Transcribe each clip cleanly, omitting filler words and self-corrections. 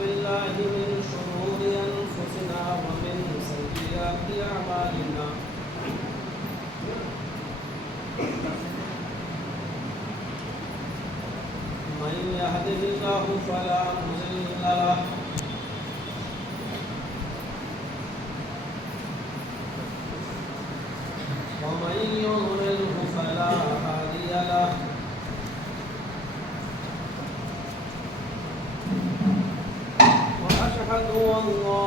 بالله من شرور أنفسنا ومن سيئات أعمالنا من يهده الله فلا مضل له ومن يضلله فلا هادي له وأشهد أن لا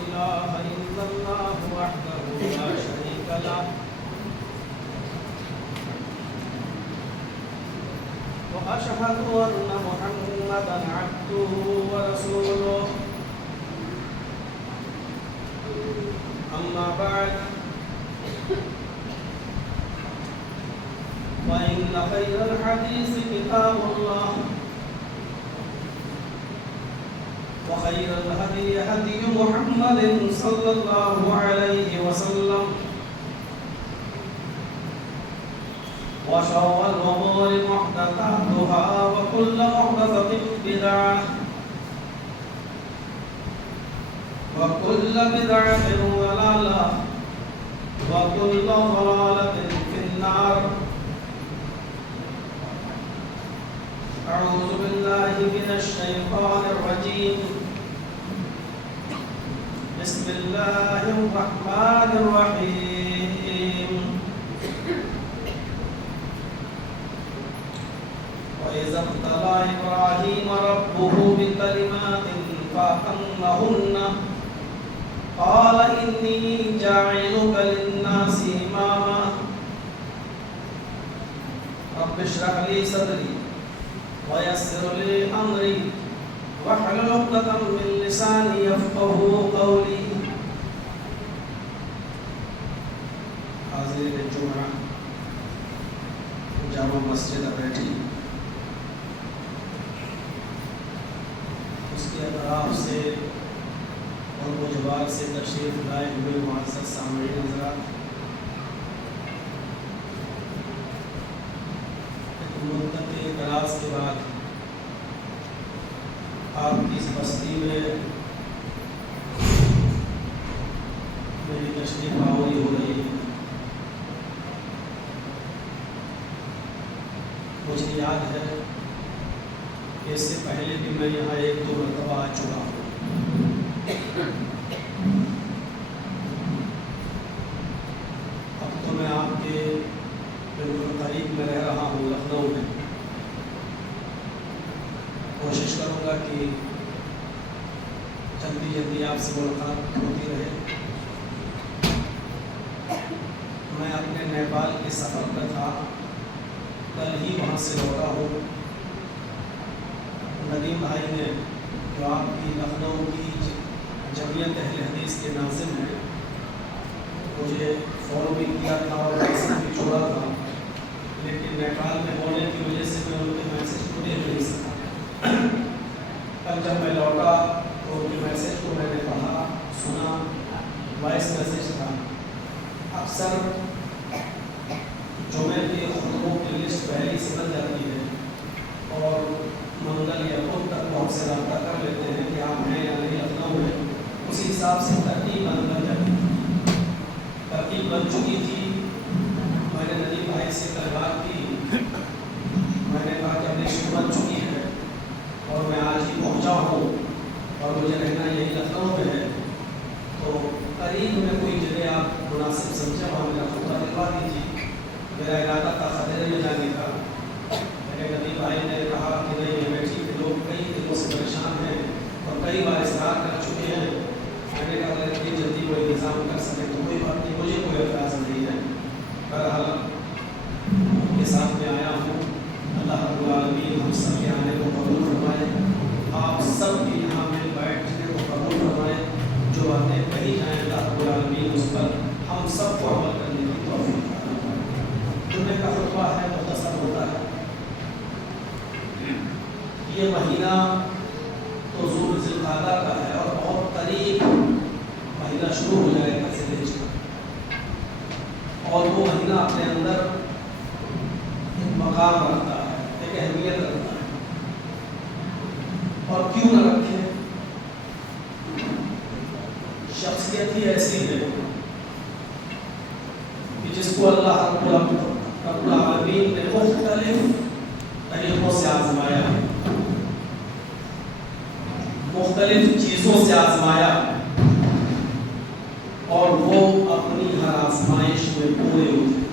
إله إلا الله وحده لا شريك له وأشهد أن محمدا عبده ورسوله أما بعد فإن خير الحديث كتاب الله وخير الهدي هدي محمد صلى الله عليه وسلم وشر الأمور محدثاتها وكل محدثة بدعة وكل بدعة ضلالة وكل ضلالة في النار. أعوذ بالله من الشيطان الرجيم. بسم الله الرحمن الرحيم. وإذا ابتلى إبراهيم ربه بكلمات فأتمهن قال إني جاعلك للناس إماما رب اشرح لي صدري ويسر لي أمري واحلل عقدة من لساني يفقهوا قولي. حاضرین جمعہ جامع مسجد بیٹھی اس کے اطراف سے اور مجبار سے تشریف لائے ہوئے معزز سامعین حضرات، مدت دراز کے بعد آپ کی اس بستی میں میری تشریف آوری ہو رہی ہے. مجھے یاد ہے کہ اس سے پہلے بھی میں یہاں ایک دو مرتبہ آ چکا ہوں. اب تو میں آپ کے بالکل قریب میں رہ رہا ہوں، لکھنؤ میں. کوشش کروں گا کہ جلدی جلدی آپ سے ملاقات ہوتی رہے. میں اپنے نیپال کے سفر پر تھا، کل ہی وہاں سے لوٹا ہوں. ندیم بھائی نے جو آپ کی لکھنؤ کی جمعیت اہل حدیث کے ناظم ہیں، مجھے فالو بھی کیا تھا اور میسج بھی چھوڑا تھا، لیکن نیپال میں ہونے کی وجہ سے میں ان کے میسج کو دیکھ نہیں سکا. کل جب میں لوٹا تو ان کے میسج کو میں نے پڑھا، سنا. وائس میسج تھا. اکثر جمعے کے خطبوں کی لسٹ پہلے سے بن جاتی ہے اور منگل یا بدھ تک وہ ہم سے رابطہ کر لیتے ہیں کہ آپ ہیں یا نہیں لکھنؤ میں. اسی حساب سے ترتیب بن جاتی ہے. ترتیب بن چکی تھی. میں نے ندیم بھائی سے کل بات کی. میں نے کہا کہ اب لسٹ بن چکی ہے اور میں آج ہی پہنچا ہوں اور مجھے رہنا یہی لکھنؤ میں ہے، تو قریب میں کوئی جگہ آپ مناسب سمجھے وہاں میرا خطبہ دلوا دیجیے. میرا ارادہ تھا خطرے میں جانے کا، لیکن ندیم بھائی نے کہا کہ نہیں، یہ بیٹھی کے لوگ کئی دنوں سے پریشان ہیں اور کئی بار اصرار کر چکے ہیں. میں نے کہا اگر اتنی جلدی کوئی انتظام کر سکے تو کوئی بات نہیں، مجھے کوئی اعتراض نہیں ہے. بہرحال ان کے ساتھ میں آیا ہوں. اللہ رب العالمین ہم سب کے آنے کو قبول فرمائے، آپ سب کے یہاں میں بیٹھنے کو قبول فرمائے. جو باتیں کہی جائیں اللہ رب العالمین اس پر ہم سب کو عمل کرنے کی توفیق عطا فرمائے. جمعے کا خطبہ ہے، مختصر ہوتا ہے. یہ مہینہ تو ذو القعدہ کا ہے اور بہت قریب مہینہ شروع ہو جائے گا ذی الحجہ کا، اور وہ مہینہ اپنے اندر ایک مقام رکھتا ہے، ایک اہمیت رکھتا ہے. اور کیوں نہ رکھے؟ مختلف چیزوں سے آزمایا اور وہ اپنی ہر آزمائش میں پورے اترے،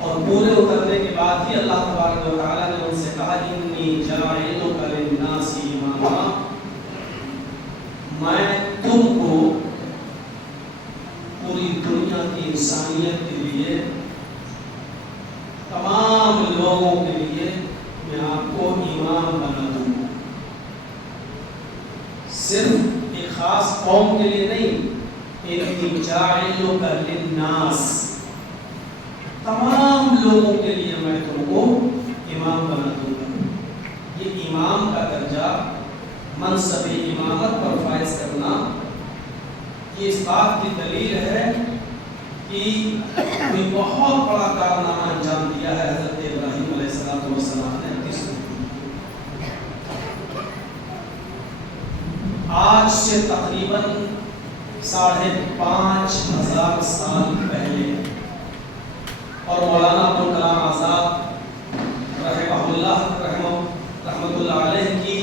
اور پورے اترنے کے بعد ہی اللہ تبارک و تعالیٰ نے ان سے کہا انی جاعلک للناس اماما، میں تم کو پوری دنیا کی انسانیت کے لیے، تمام لوگوں کے لیے میں آپ کو امام بنا دوں گا۔ صرف ایک خاص قوم کے لیے نہیں، انی جاعلک للناس، تمام لوگوں کے لیے میں تم کو امام بنا دوں گا۔ یہ امام کا درجہ، منصب امامت پر فائز کرنا، یہ اس بات کی دلیل ہے کہ کوئی بہت بڑا کارنامہ انجام دیا ہے حضرت ابراہیم علیہ السلام نے اپنی زندگی۔ آج سے تقریباً 5,500 سال پہلے، اور مولانا ابوالکلام آزاد رحمۃ اللہ علیہ کی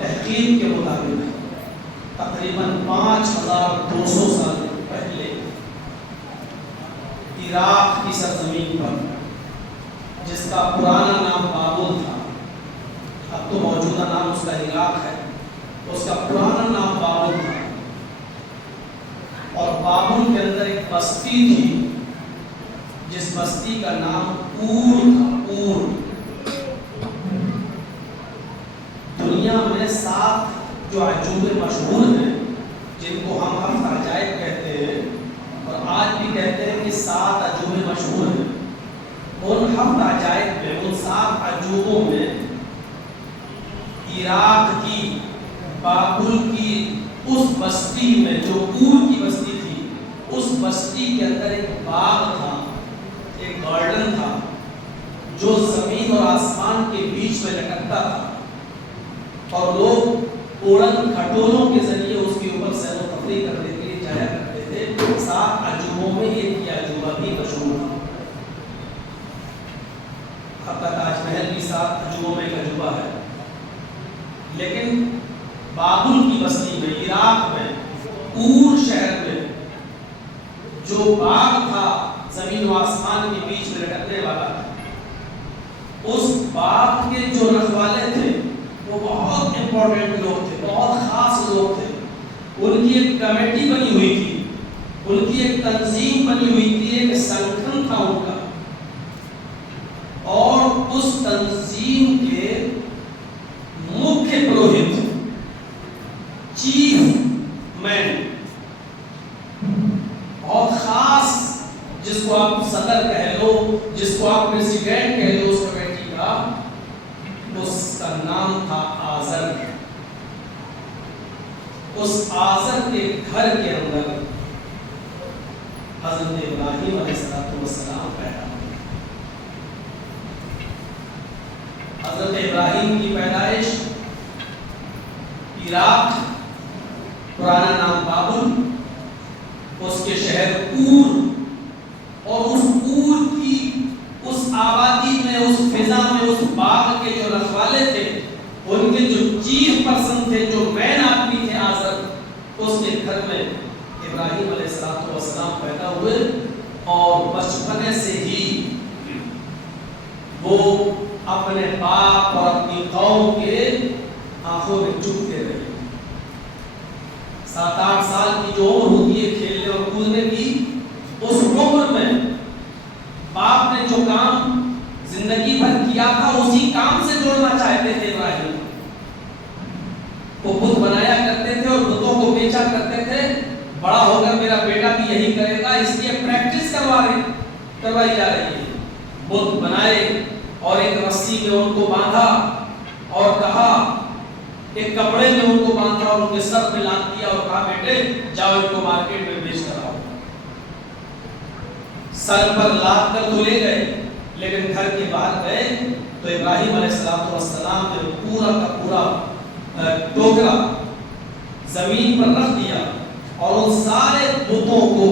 تحقیق کے مطابق تقریباً 5,200 سال پہلے عراق کی سرزمین پر، جس کا پرانا نام بابل تھا، اب تو موجودہ نام اس کا عراق ہے، اس کا پرانا نام بابل تھا، اور بابل کے اندر ایک بستی تھی جس بستی کا نام اور تھا۔ اور دنیا میں 7 جو عجوبے مشہور ہیں، جن کو ہم 7 عجائب کہتے ہیں، اور آج بھی کہتے ہیں کہ 7 عجوبے مشہور ہیں، ان 7 عجائب میں، ان 7 عجوبوں میں عراق کی بابل کی اس بستی میں، جو اور کی بستی تھی، اس بستی کے اندر ایک باغ تھا، ایک گارڈن تھا، جو زمین اور آسمان کے بیچ میں لٹکتا تھا، اور لوگ اڑن کھٹولوں کے ذریعے اس کے اوپر سیر و تفریح کرنے کے لیے جایا کرتے تھے۔ 7 عجوبوں میں ایک یہ عجوبہ بھی مشہور تھا۔ اب تک تاج محل بھی 7 عجوبوں میں ایک عجوبہ ہے، لیکن بابل کی بستی میں، عراق میں، اور شہر میں جو باغ تھا زمین و آسمان کے بیچ میں لٹکنے والا، اس باغ کے جو رکھوالے تھے وہ بہت امپورٹنٹ لوگ تھے، بہت خاص لوگ تھے۔ ان کی ایک کمیٹی بنی ہوئی تھی، ان کی ایک تنظیم بنی ہوئی تھی، ایک سنگٹھن تھا ان کا، اور اس تنظیم کے مکھیہ پروہت، چیف مین، بہت خاص، جس کو آپ صدر کہہ لو، جس کو آپ پریزیڈنٹ کہہ لو اس کمیٹی کا، اس کا نام تھا آزر۔ اس آزر کے گھر کے اندر حضرت ابراہیم علیہ السلام پیدا ہوئے۔ حضرت ابراہیم کی پیدائش عراق، پرانا نام بابل، اس کے شہر اور، اور اس اور کی اس آبادی میں، اس فضا میں، اس باغ کے جو رکھوالے تھے، ان کے جو چیف پرسن تھے، جو مین آدمی تھے آزر، اس کے گھر میں ابراہیم علیہ السلام پیدا ہوئے، اور بچپنے سے ہی وہ اپنے باپ اور اپنی قوم کے آنکھوں میں چبھتے رہے۔ 7-8 سال کی جو عمر ہوتی ہے کھیلنے اور کودنے کی، اس عمر میں باپ نے جو کام زندگی بھر کیا تھا، اسی کام سے جوڑنا چاہتے تھے ابراہیم۔ وہ بت بنایا کرتے تھے اور بتوں کو بیچا کرتے تھے، بڑا ہو کر میرا بیٹا بھی یہی کرے گا، اس لیے پریکٹس کروائی جا رہی ہے۔ بت بنائے اور ایک رسی میں ان کو باندھا، اور کہا، ایک کپڑے میں ان کو باندھا اور ان کے سر پہ لاد دیا، اور کہا بیٹے جاؤ ان کو مارکیٹ میں بیچ کر آؤ۔ سر پر لاد کر تو لے گئے، لیکن گھر کے باہر گئے تو ابراہیم علیہ السلام نے پورا کا پورا ٹوکرا زمین پر رکھ دیا، اور ان سارے بتوں کو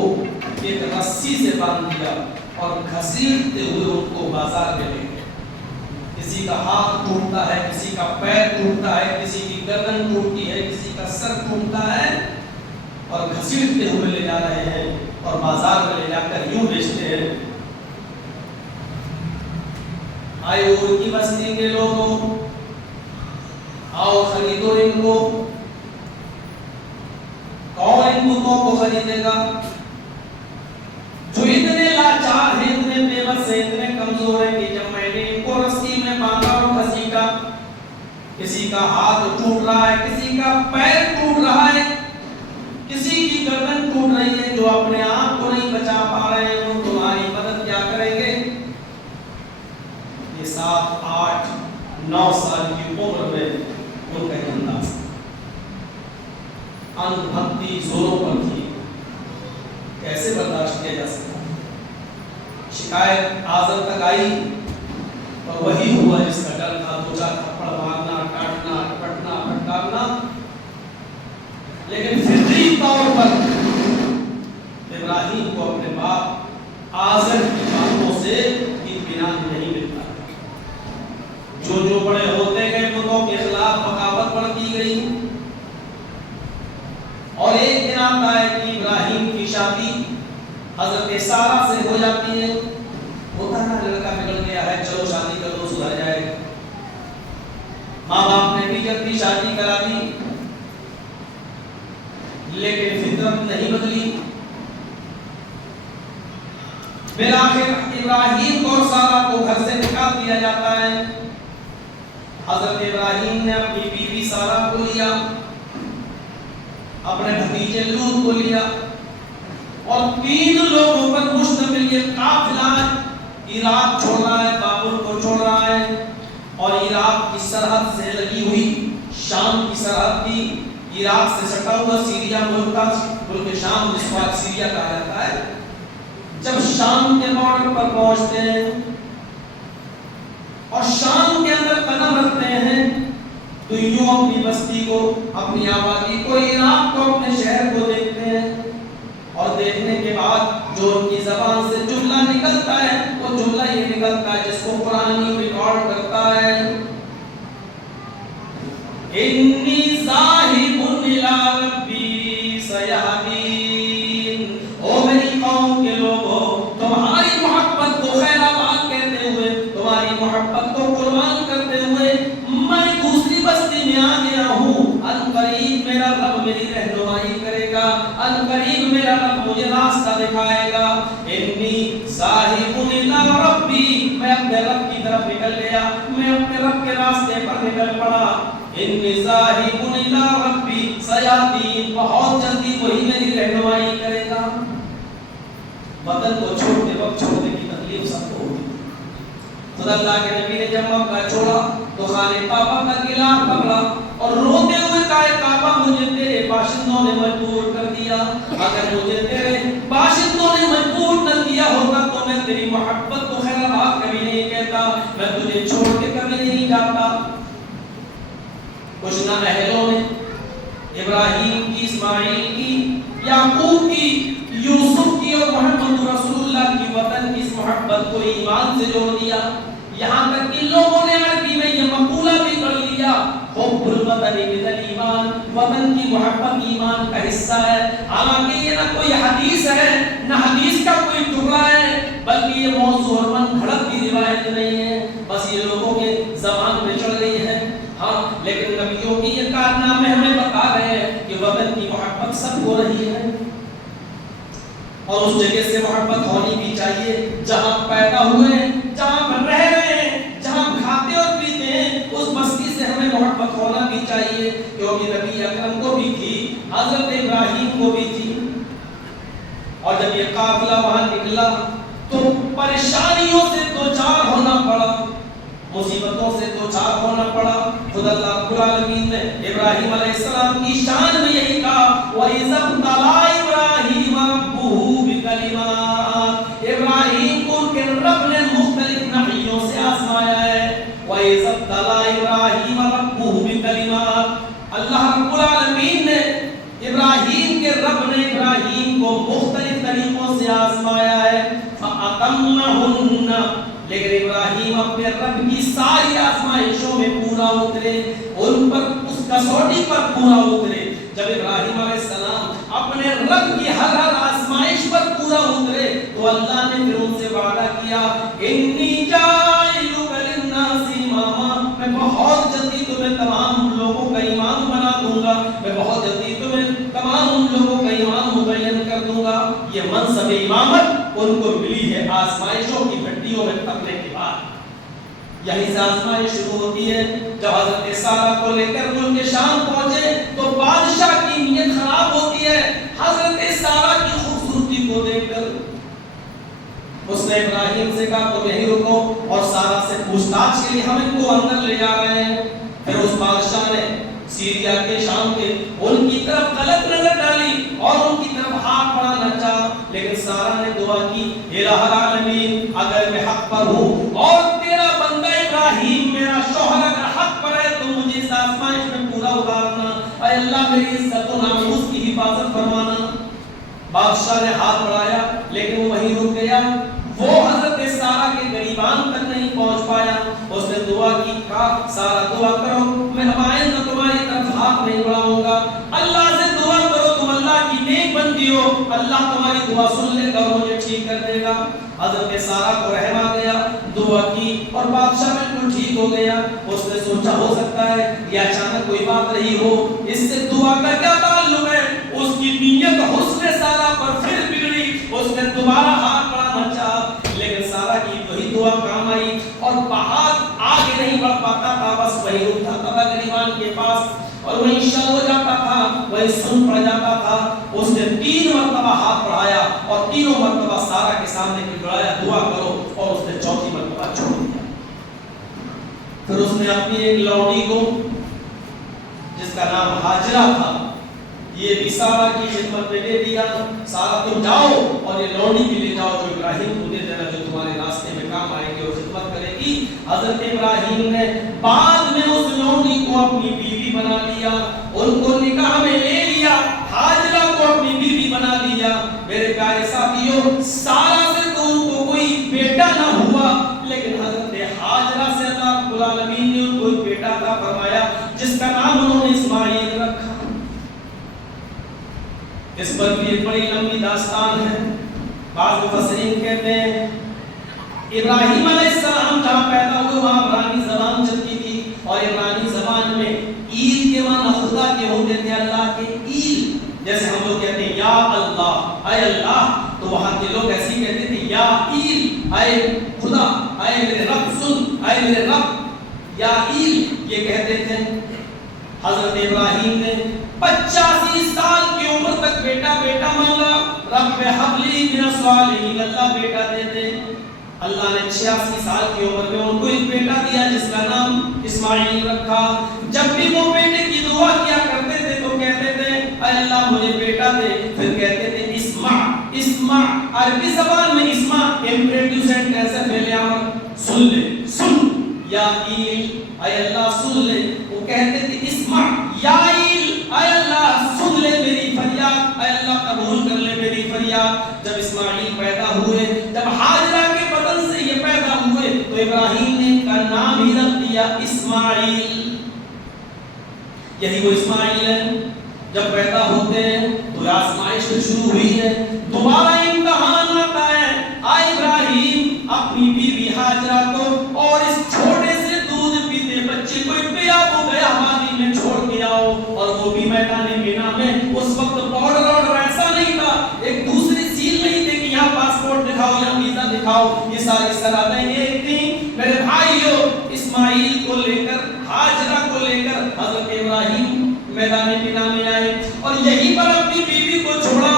ایک رسی سے باندھ دیا، اور گھسیٹتے ہوئے ان کو بازار میں لے گئے۔ کسی کا ہاتھ ٹوٹتا ہے، کسی کا پیر ٹوٹتا ہے، کسی کی گردن ٹوٹتی ہے، کسی کا سر ٹوٹتا ہے، اور گھسیٹتے ہوئے لے جا رہے ہیں اور بازار میں لے جا کر یوں بیچتے ہیں، آئے ان کی بستی کے لوگوں، آؤ خریدو ان کو، کون ان بتوں کو خریدے گا؟ جو اتنے لاچار ہیں، اتنے بے بس ہیں، اتنے کمزور ہیں کہ جب میں نے ان کو رسی میں باندھا اور گھسیٹا، کسی کا ہاتھ ٹوٹ رہا ہے، کسی کا پیر ٹوٹ رہا ہے، کسی کی گردن ٹوٹ رہی ہے، جو اپنے آپ کو نہیں بچا پا رہے ہیں، وہ تمہاری مدد کیا کریں گے؟ یہ 7 8 9 سال کی عمر میں ان کا انداز انبھکتی زوروں پر تھی، کیسے برداشت کیا جا سکتا؟ شکایت آزر تک آئی اور وہی ہوا جس کا ڈر تھا، 2 4 تھپڑ مارنا، کاٹنا، پٹنا، پھٹکارنا، لیکن فطری طور پر ابراہیم کو اپنے باپ آزر کی باتوں سے اطمینان نہیں ملتا، جو بڑے ہوتے گئے بتوں کے خلاف بغاوت بڑھتی گئی، اور ایک دن آتا ہے کہ ابراہیم کی شادی حضرت سارہ سے ہو جاتی ہے، ہوتا نا لڑکا بگڑ گیا ہے، چلو شادی کر دو سدھر جائے گا، ماں باپ نے بھی جلدی شادی کرا دی، لیکن فطرت نہیں بدلی، بالآخر ابراہیم اور سارہ کو گھر سے نکال دیا جاتا ہے، حضرت ابراہیم نے اپنی بیوی سارہ کو لیا، اپنے بھتیجے لوط کو لیا، اور 3 لوگوں پر مشتمل یہ قافلہ عراق چھوڑ رہا ہے، بابل کو چھوڑ رہا ہے، اور عراق کی سرحد سے لگی ہوئی شام کی سرحد تھی، عراق سے سٹا ہوا سیریا ملک تھا، ملک شام جس کو آج سیریا کہا جاتا ہے، جب شام کے بارڈر پر پہنچتے ہیں اور شام کے اندر قدم رکھتے ہیں تو یوں اپنی بستی کو، اپنی آبادی کو، عراق کو، اپنے شہر کو دیکھتے ہیں، اور دیکھنے کے بعد جو ان کی زبان سے جملہ نکلتا ہے وہ جملہ یہ نکلتا ہے جس کو قرآن ریکارڈ کرتا ہے، انی ذاہب الی ربی سیہدین، او میری قوم کے لوگوں، تمہاری محبت کو خیر آباد کہتے ہوئے، تمہاری محبت کو قربان کرتے ہوئے میں دوسری بستی میں آ گیا ہوں، ان قریب میرا رب میری رہنمائی کرے گا، ان قریب میرا رب مجھے راستہ دکھائے گا، انی ذاہب الی ربی، میں اپنے رب کی طرف نکل گیا، میں اپنے رب کے راستے پر نکل پڑا، انی ذاہب الی ربی سیہدین، بہت جلدی وہی میری رہنمائی کرے گا۔ وطن کو چھوڑتے وقت چھوڑنے کی تکلیف سب کو ہوتی، خدا اللہ کے نبی نے جب مکہ چھوڑا تو خانہ کعبہ کا غلاف پکڑا اور روتے ہوئے کہا، کعبہ مجھے تیرے باشندوں نے مجبور کر دیا، اگر مجھے تیرے باشندوں نے مجبور نہ کیا ہوتا تو میں تیری محبت کو خیر آباد کبھی نہیں کہتا، میں تجھے چھوڑ کے کبھی نہیں جاتا۔ کچھ نہ اہلوں نے ابراہیم کی، اسماعیل کی، یعقوب کی، یوسف کی اور محمد رسول اللہ کی وطن کی اس محبت کو ایمان سے جوڑ دیا، یہاں تک کہ لوگوں نے عربی میں یہ مقولہ بھی پڑھ لیا، حب الوطن من الایمان، وطن کی محبت ایمان کا حصہ ہے، حالانکہ یہ نہ کوئی حدیث ہے، نہ حدیث کا کوئی ٹکڑا ہے، بلکہ یہ موضوع اور من گھڑت کی روایت نہیں ہے، بس یہ لوگوں کے زبان میں چڑھ گئی ہے، ہاں، لیکن نبیوں کی یہ کارنامے ہمیں بتا رہے ہیں کہ وطن کی محبت سب ہو رہی ہے، اور اس جگہ سے محبت ہونی بھی چاہیے جہاں پیدا ہوئے، جہاں پر رہ رہے ہیں، جہاں کھاتے اور پیتے ہیں، اس بستی سے ہمیں محبت ہونا بھی چاہیے، کیونکہ نبی اکرم کو بھی تھی، حضرت ابراہیم کو بھی تھی، اور جب یہ قافلہ وہاں نکلا تو پریشانیوں سے دوچار ہونا پڑا، مصیبتوں سے دوچار ہونا پڑا، خدا اللہ رب العالمین نے ابراہیم علیہ السلام کی شان میں یہی کہا، وَإِذَا ابْتَلَىٰ إِبْرَاهِيمَ رَبُّهُ بِكَلِمَاتٍ، ابراہیم کو ان کے رب نے مختلف نحیوں سے آزمایا ہے، وَإِذَا ابْتَلَىٰ إِبْرَاهِيمَ رَبُّهُ بِكَلِمَاتٍ، اللہ رب العالمین نے ابراہیم کے رب نے ابراہیم کو مختلف طریقوں سے آزمایا ہے، فَأَتَمَّهُنَّ، لیکن ابراہیم اپنے رب کی ساری آزمائشوں میں پورا اترے، ان پر اس کسوٹی پر پورا اترے۔ جب ابراہیم علیہ السلام اپنے رب کی ہر آزمائش پر پورا اترے تو اللہ نے پھر ان سے وعدہ کیا، انی جاعلک للناس اماما، میں بہت جلدی تمہیں تمام لوگوں کا امام بنا دوں گا، میں بہت جلدی تمہیں تمام لوگوں کا امام متعین کر دوں گا۔ یہ منصب امامت ان کو ملی ہے آزمائشوں کی بھٹیوں میں تپنے کے بعد۔ یہی سے آزمائش شروع ہوتی ہے۔ جب حضرت سارہ کو لے کر ملک شام پہنچے تو بادشاہ کی نیت خراب ہوتی ہے۔ حضرت سارہ کی خوبصورتی کو دیکھ کر اس نے ابراہیم سے کہا تم یہیں رکو اور سارہ سے پوچھ تاچھ کے لیے ہم ان کو اندر لے جا رہے ہیں۔ پھر اس بادشاہ نے سیریا کے شام کے ان کی طرف غلط نظر ڈالی اور ان کی طرف ہاتھ بڑھانا چاہا، لیکن سارہ نے دعا کی، الہ العالمین اگر میں حق پر ہوں اور تیرا بندہ ابراہیم میرا شوہر اگر حق پر ہے تو مجھے اس آزمائش میں پورا اتارنا، اے اللہ میری عزت و ناموس کی حفاظت فرمانا۔ بادشاہ نے ہاتھ بڑھایا لیکن وہ وہیں رک گیا، وہ حضرت سارہ کے قریبان تک نہیں پہنچ پایا۔ اس نے دعا کی، کہا سارہ دعا کرو میں آئندہ تمہاری طرف ہاتھ نہیں بڑھاؤں گا، اللہ سے دعا کرو تم اللہ کی نیک بندی ہو، اللہ تمہاری دعا سن لے گا اور مجھے ٹھیک کر دے گا۔ حضرت سارہ کو رحم آ گیا، دعا کی اور بادشاہ بالکل ٹھیک ہو گیا۔ اس نے سوچا ہو سکتا ہے یہ اچانک کوئی بات رہی ہو، اس سے دعا کا کیا تعلق ہے؟ اس کی نیت حسن سارہ پر پھر بگڑی، اس نے دوبارہ ہاتھ بڑھانا چاہا لیکن سارہ کی وہی دعا کام آئی اور ہاتھ آگے نہیں بڑھ پاتا تھا، بس وہی رکتا تھا گریبان کے پاس اور وہی شل ہو جاتا تھا، وہی سن پڑ جاتا تھا۔ اس نے 3 مرتبہ ہاتھ بڑھایا اور تینوں مرتبہ سارہ کے سامنے گڑگڑایا دعا کرو، اور اس نے چوتھی مرتبہ چھوڑ دیا۔ پھر اس نے اپنی ایک لوڈی کو جس کا نام ہاجرہ تھا یہ بھی سارہ کی خدمت میں دے دیا، سارہ تم جاؤ اور یہ لوڈی بھی لے جاؤ جو ابراہیم کو دے دینا، جو تمہارے راستے میں کام آئے گی اور خدمت کرے گی۔ حضرت ابراہیم نے بعد میں اس لوڈی کو اپنی بیوی بنا لیا، ان کو نکاح میں لے لیا، ہاجرہ کو اپنی بیوی بنا لیا۔ میرے پیارے ساتھیوں، سارہ سے تو ان کو کوئی بیٹا نہ ہوا لیکن حضرت ہاجرہ سے اللہ رب العالمین نے ان کو ایک بیٹا عطا فرمایا جس کا نام انہوں نے اسماعیل رکھا۔ اس پر بھی ایک بڑی لمبی داستان ہے۔ بعض مفسرین کہتے ہیں ابراہیم علیہ السلام جہاں پیدا ہوئے وہاں عبرانی زبان چلتی تھی اور عبرانی زبان میں عید کے معنی خدا کے ہوتے تھے، اللہ کے عید، جیسے ہم لوگ کہتے ہیں یا اللہ اے اللہ، تو وہاں کے لوگ ایسے ہی کہتے تھے یا عید اے خدا، اے میرے رب سن، اے میرے رب، یا عید یہ کہتے تھے۔ حضرت ابراہیم نے 85 سال کی عمر تک بیٹا بیٹا مانگا، رب ہب لی من الصالحین، اللہ بیٹا دے دے۔ اللہ نے 86 سال کی عمر میں ان کو ایک بیٹا دیا جس کا نام اسماعیل رکھا۔ جب بھی وہ بیٹے کی دعا کیا کرتے تھے تو کہتے تھے اے اللہ مجھے بیٹا دے، پھر کہتے تھے اسمع اسمع، عربی زبان میں اسمع امپریٹیو سینٹینس ہے، پہلے امر سن لے، سن، یا ایل اے اللہ سن لے، وہ کہتے تھے اسمع یا ایل اے اللہ سن لے میری فریاد، اے اللہ قبول کر لے میری فریاد۔ جب اسماعیل پیدا ہوئے، جب ہاجرہ کے بدن سے یہ پیدا ہوئے تو ابراہیم نے ان کا نام ہی رکھ دیا اسماعیل، یہی وہ اسماعیل ہے۔ جب پیدا ہوتے ہیں تو آزمائش شروع ہوئی ہے، دوبارہ امتحان آتا ہے، آئے ابراہیم اپنی بیوی ہاجرہ کو اور اس چھوٹے سے دودھ پیتے بچے کو بیاب ہو گیا وادی میں چھوڑ کے آؤ، اور وہ بھی میدان مینا میں۔ اس وقت بارڈر آرڈر ایسا نہیں تھا، ایک دوسری سیل نہیں تھے کہ یہاں پاسپورٹ دکھاؤ یا ویزا دکھاؤ، یہ ساری سرحدیں ایک تھیں۔ میرے بھائیو، اسماعیل کو لے کر، ہاجرہ کو لے کر حضرت ابراہیم میدان مینا میں آئے اور یہیں پر اپنی بیوی کو چھوڑا۔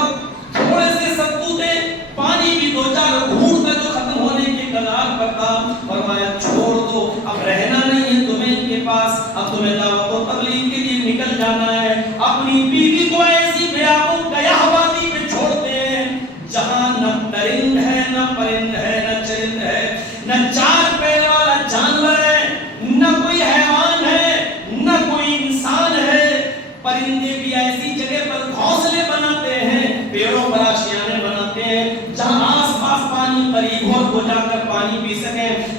تھوڑے سے ستو تھے، پانی بھی 2-4 گھونٹ تک جو ختم ہونے کے کگار پر تھا، فرمایا چھوڑ دو، اب رہنا نہیں ہے تمہیں ان کے پاس، اب تمہیں دعوت و تبلیغ کے لیے نکل جانا ہے۔ اپنی بیوی کو ایسی بیابوں گیاہ وادی میں چھوڑتے ہیں جہاں نہ درند ہے، نہ پرند ہے، نہ چرند ہے، نہ 4 پیر والا جانور ہے، نہ کوئی حیوان ہے، نہ کوئی انسان ہے۔ پرندے بھی ایسی جگہ پر گھونسلے بناتے ہیں، پیڑوں پر آشیانے بناتے ہیں جہاں آس پاس پانی قریب ہو وہ جا کر پانی پی سکیں۔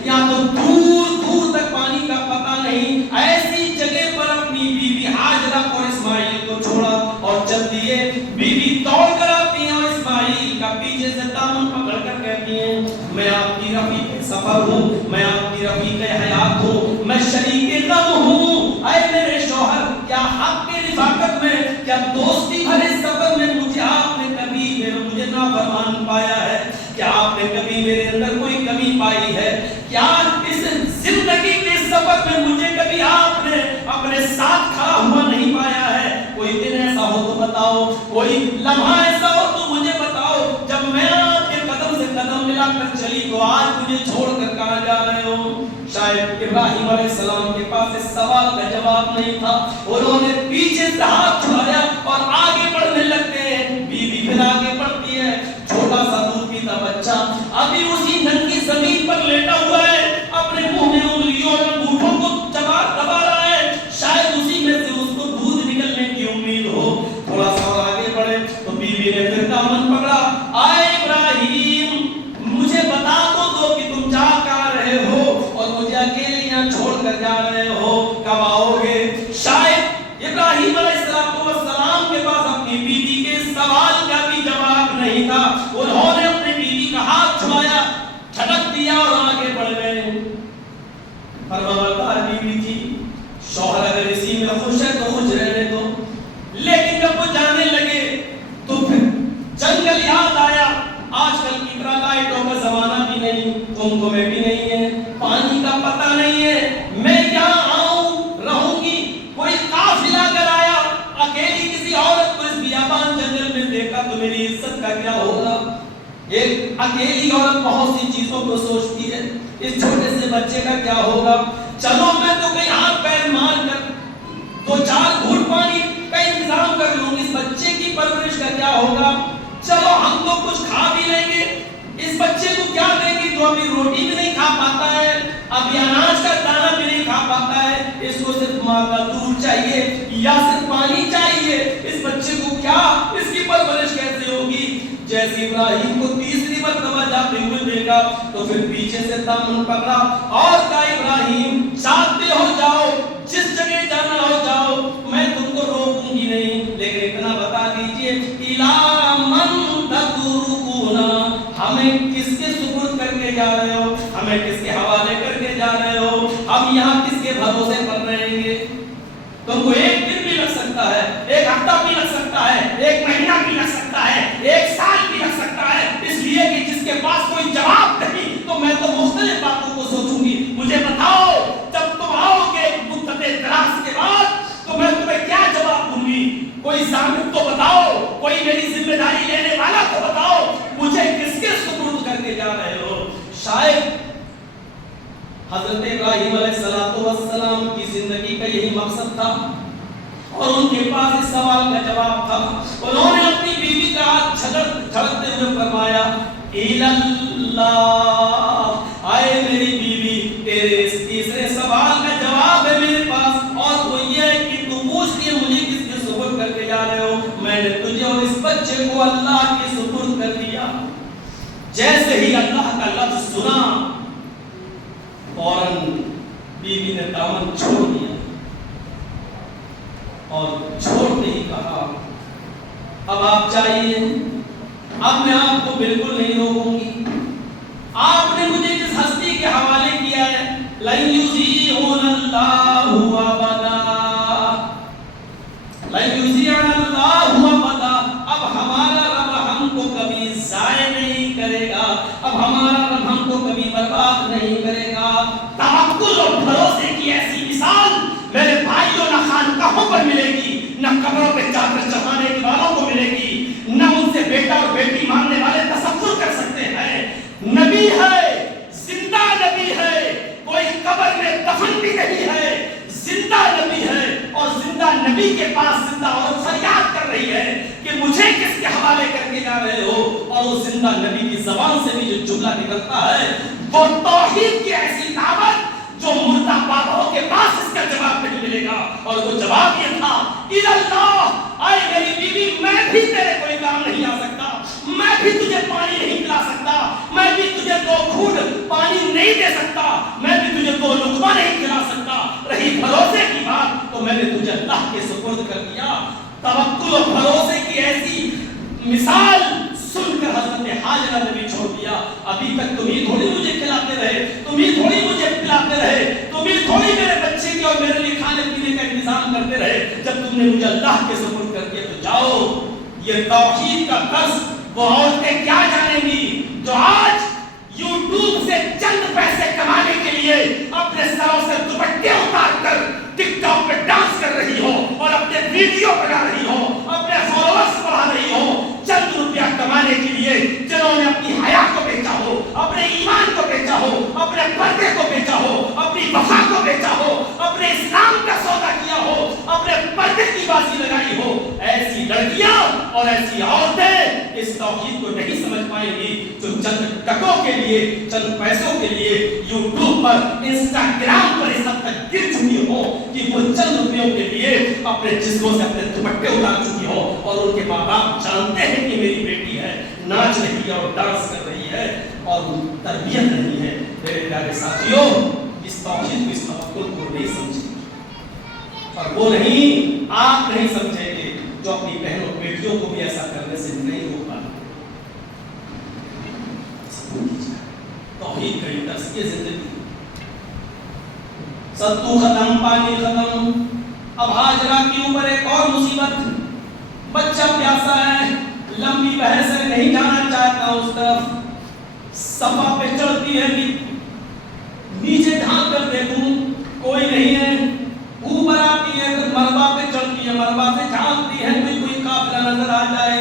میں شریک غم ہوں، اے میرے شوہر کیا حق کی رفاقت میں، کیا دوستی بھرے سفر میں مجھے آپ نے کبھی مجھے نافرمان پایا ہے؟ کیا آپ نے کبھی میرے اندر کوئی کمی پائی ہے؟ کیا اس زندگی کے سفر میں مجھے کبھی آپ نے اپنے ساتھ کھڑا ہوا نہیں پایا ہے؟ کوئی دن ایسا ہو تو بتاؤ، کوئی لمحہ ایسا ہو تو مجھے بتاؤ جب میں آپ کے قدم سے قدم ملا کر چلی تو آج مجھے چھوڑ کر کہاں جا رہے ہو؟ شاید ابراہیم علیہ السلام کے پاس اس سوال کا جواب نہیں تھا، انہوں نے پیچھے سے ہاتھ چھڑایا اور آگے بڑھنے لگتے ہیں۔ بیوی پھر آگے بڑھتی ہے، چھوٹا سا دودھ پیتا بچہ ابھی اسی ننگی زمین پر لیٹا ہوا ہے، اپنے منہ میں انگلیوں اور انگوٹھوں کو دبا رہا ہے، شاید اسی میں سے اس کو دودھ نکلنے کی امید ہو۔ تھوڑا سا اور آگے بڑھے تو بیوی نے پھر دامن پکڑا، آئے ابراہیم مجھے بتا دو کہ تم جا کہاں رہے ہو اور مجھے اکیلے یہاں چھوڑ کر جا رہے ہو، کب آؤ گے؟ شاید ابراہیم علیہ السلام کے پاس اپنی بیوی کے سوال کا بھی جواب نہیں تھا، انہوں نے اپنی بیوی کا ہاتھ چھڑایا، جھٹک دیا اور آگے بڑھ گئے۔ فرمانبردار بیوی تھی، شوہر اگر اسی میں خوش ہے تو خوش رہنے دو، لیکن جب وہ جانے لگے تو پھر جنگل یاد آیا۔ آج کل کی طرح لائٹوں کا زمانہ بھی نہیں، تمہیں بھی نہیں ہے، پانی کا پتہ نہیں ہے، میں یہاں آؤں رہوں گی، کوئی قافلہ اگر آیا اکیلی کسی عورت کو اس بیابان جنگل میں دیکھا تو میری عزت کا کیا ہوگا؟ ایک اکیلی عورت بہت سی چیزوں کو سوچتی ہے، اس چھوٹے سے بچے کا کیا ہوگا؟ چلو میں تو کہیں ہاتھ پیر مار کر دو چار گھوٹ پانی کا انتظام کر لوں گی، اس بچے کی پرورش کا کیا ہوگا؟ چلو ہم تو کچھ کھا بھی لیں گے، اس بچے کو کیا دیں گے جو ابھی روٹی بھی نہیں کھا پاتا ہے، ابھی اناج کا دانہ بھی نہیں کھا پاتا ہے، اس کو صرف ماں کا دودھ چاہیے یا صرف پانی چاہیے، اس بچے کو کیا، اس کی پرورش کیسے ہوگی؟ جیسے ابراہیم کو تیسری مرتبہ جاتے ہوئے دیکھا تو پھر پیچھے سے دامن پکڑا اور کہا ابراہیم چاہتے ہو جاؤ، جس جگہ جانا ہو جاؤ، میں تم کو روکوں گی نہیں، لیکن اتنا بتا دیجئے اِلَىٰ مَن تَتُرُكُونَ، ہمیں کس کے سپرد کر کے جا رہے ہو، ہمیں کس کے حوالے کر کے جا رہے ہو، ہم یہاں کس کے بھروسے پر رہیں گے؟ تم کو ایک دن بھی لگ سکتا ہے، ایک ہفتہ بھی لگ سکتا ہے، ایک مہینہ بھی لگ سکتا ہے، ایک سال بھی لگ سکتا ہے، اس لیے کہ جس کے پاس کوئی جواب نہیں تو میں تو مختلف باتوں کو سوچوں گی۔ مجھے بتاؤ جب تم آؤ گے مدت دراز کے بعد تو میں تمہیں کیا جواب دوں گی؟ کوئی ضابط تو بتاؤ، کوئی میری ذمہ داری لینے والا تو بتاؤ، مجھے کس کے سپرد کر کے جا رہے ہو؟ شاید حضرت ابراہیم علیہ السلام کی زندگی کا یہی مقصد تھا اور ان کے پاس اس سوال کا جواب تھا۔ انہوں نے اپنی بیوی کا ہاتھ جھڑکتے ہوئے فرمایا اللہ، آئے میری بیوی تیرے اس تیسرے سوال کا جواب ہے میرے پاس، اور وہ یہ ہے کہ تو پوچھتی ہے مجھے کس کے سپرد کر کے جا رہے ہو؟ میں نے تجھے اور اس بچے کو اللہ کے سپرد کر دیا۔ جیسے ہی اللہ کا لفظ سنا فوراً بیوی نے دامن چھوڑ دیا اور چھوڑتے ہی کہا اب آپ چاہیے، اب میں آپ کو بالکل نہیں روکوں گی، آپ نے مجھے جس ہستی کے حوالے کیا ہے لَن يُضِيعُنَ اللَّهُ أَبَدًا، لَن يُضِيعُنَ اللَّهُ أَبَدًا، اب ہمارا رب ہم کو کبھی ضائع نہیں کرے گا، اب ہمارا رب ہم کو کبھی برباد نہیں کرے گا۔ توکل اور بھروسے کی ایسی مثال میرے بھائیوں نہ خانقاہوں پر ملے گی، نہ قبروں پہ چادر چڑھانے والوں کو ملے گی، نہ ان سے بیٹا اور بیٹی ماننے والے تصور کر سکتے ہیں۔ نبی ہے، زندہ نبی ہے، کوئی قبر میں دفن بھی نہیں ہے، زندہ نبی ہے، اور زندہ نبی کے پاس زندہ اور فریاد کر رہی ہے کہ مجھے کس کے حوالے کر کے جا رہے ہو، اور اس زندہ نبی کی زبان سے بھی جو جملہ نکلتا ہے وہ توحید کی ایسی دعوت جو مردہ بابوں کے پاس اس کا جواب نہیں ملے گا، اور وہ جواب یہ تھا اِلَى اللَّهِ، آئے میری بیوی میں بھی تیرے کوئی کام نہیں آ سکتا، میں بھی تجھے پانی نہیں پلا سکتا، میں بھی تجھے 2 گھونٹ پانی نہیں دے سکتا، میں بھی تجھے 2 لقمہ نہیں کھلا سکتا، رہی بھروسے کی بات تو میں نے تجھے اللہ کے سپرد کر دیا۔ توکل و بھروسے کی ایسی مثال سن کر حضرت حاجرہ نے بھی چھوڑ دیا، ابھی تک تم ہی تھوڑی مجھے کھلاتے رہے، تم ہی تھوڑی مجھے پلاتے رہے، تم ہی تھوڑی میرے کرتے رہے. جب تم نے مجھے اللہ کے سپرد کر دیا تو جاؤ. یہ توحید کا قرض وہ عورتیں کیا جانیں گی جو آج یوٹیوب سے چند پیسے کمانے کے لیے اپنے سروں سے دوپٹے اتار کر ٹک ٹاک پہ ڈانس کر رہی ہو اور اپنے ویڈیو بنا رہی ہو, اپنے فالوورز بڑھا رہی ہو, چند روپیہ کمانے کے لیے, جنہوں نے اپنی حیا کو بیچا ہو, اپنے ایمان کو بیچا ہو, اپنے پردے کو بیچا ہو, اپنی وفا کو بیچا ہو, اپنے اسلام کا سودا کیا ہو, اپنے پردے کی بازی لگائی ہو. ایسی لڑکیاں اور ایسی عورتیں اس توحید کو نہیں سمجھ پائیں گی جو چند ٹکوں کے لیے, چند پیسوں کے لیے یوٹیوب پر, انسٹاگرام پر اس حد تک گر چکی ہو کہ وہ چند روپیوں کے لیے اپنے جسموں سے اپنے دوپٹے اتار چکی ہو اور ان کے ماں باپ جانتے ہیں کہ میری بیٹی ہے, ناچ رہی ہے اور ڈانس کر رہی ہے اور تربیت نہیں ہے. میرے پیارے ساتھیوں, اس توحید کو, اس توکل کو نہیں سمجھے اور وہ نہیں, آپ نہیں سمجھیں گے جو اپنی بہنوں بیٹیوں کو بھی ایسا کرنے سے نہیں روک پاتے. توحید کا یہ درس, یہ زندگی. ستو ختم, پانی ختم. اب ہاجرہ کے اوپر ایک اور مصیبت, بچہ پیاسا ہے, لمبی بحث ہے, نہیں جانا چاہتا اس طرف. صفا پہ چڑھتی ہے, نیچے جھانک کر دیکھوں کوئی نہیں ہے. اوپر آتی ہے, پھر مربع پہ چڑھتی ہے, مربع سے جھانکتی ہے کوئی قافلہ نظر آ جائے,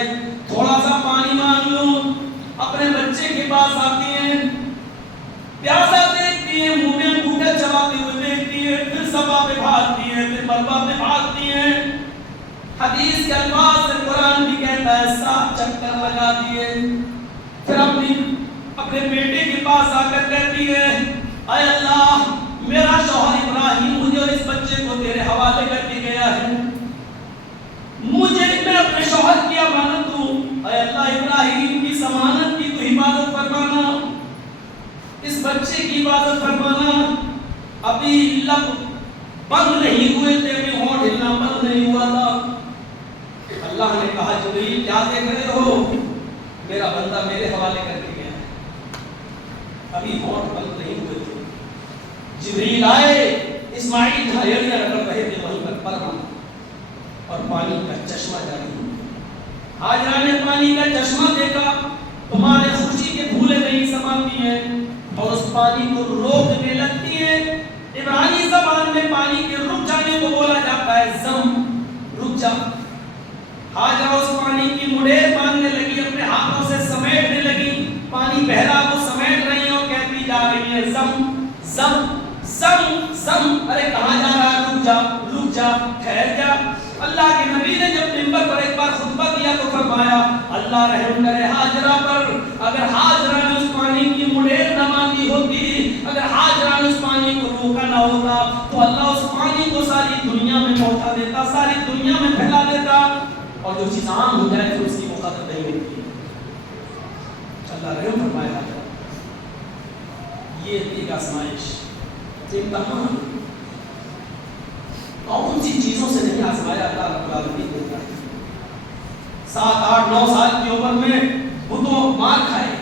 تھوڑا سا پانی مانگ لوں. اپنے بچے کے پاس آتی ہے, پیاسا دیکھتی ہے, منہ میں انگوٹھا چباتے ہوئے دیکھتی ہے, پھر صفا پہ بھاگتی ہے, پھر مربع پہ بھاگتی ہے. حدیث کے الفاظ سے قرآن بھی کہتا ہے 7 چکر لگا دیے. پھر اپنے بیٹے کے پاس آ کر کہتی ہے, اے اللہ, میرا شوہر ابراہیم مجھے اور اس بچے کو تیرے حوالے کر کے گیا ہے, میں اپنے شوہر کی امانت ہوں. اے اللہ, ابراہیم کی ضمانت کی تو حفاظت فرمانا, اس بچے کی حفاظت فرمانا. ابھی لب بند نہیں ہوئے تھے, ابھی ہونٹ ہلنا بند نہیں ہوا تھا. اللہ نے کہا, جبریل کیا دیکھ رہے ہو, میرا بندہ میرے حوالے کر کے گیا ہے, ابھی ہونٹ بند نہیں ہوئے تھے. جبریل آئے, اسماعیل جہاں ایڑیاں رگڑ رہے تھے وہیں پر پرما اور پانی کا چشمہ جاری ہوا. ہاجرہ نے پانی کا چشمہ دیکھا, تمہارے خوشی کے پھولے نہیں سماتی ہیں, اور اس پانی کو روکنے لگتی ہے. عبرانی زبان میں پانی کے رک جانے کو بولا جاتا ہے زم, رک جا. ہاجرہ اس پانی کی مڈیر باندھنے لگی, اپنے ہاتھوں سے سمیٹنے لگی. پانی بہ رہا کو سمیٹ رہی ہیں اور کہتی جا رہی ہیں زم زم زم زم. ارے کہاں جا رہا ہے, رک جا رک جا, ٹھہر جا. اللہ کے نبی نے جب منبر پر ایک بار خطبہ دیا تو فرمایا, اللہ رحم کرے ہاجرہ پر. اگر ہاجرہ نے اس پانی کی مڈیر نہ باندھی ہوتی, اگر ہاجرہ نے اس پانی کو روکا نہ ہوتا, تو اللہ اس پانی کو ساری دنیا میں پہنچا دیتا, ساری دنیا میں پھیلا دیتا, اور جو چیز عام ہو جائے پھر اس کی مقدر نہیں ہوتی. اللہ رحم فرمائے ہاجرہ. یہ ایک آزمائش, امتحان. کون سی چیزوں سے نہیں آزمایا اللہ رب العالمین نے. 7 8 9 سال کی عمر میں بتوں مار کھائے,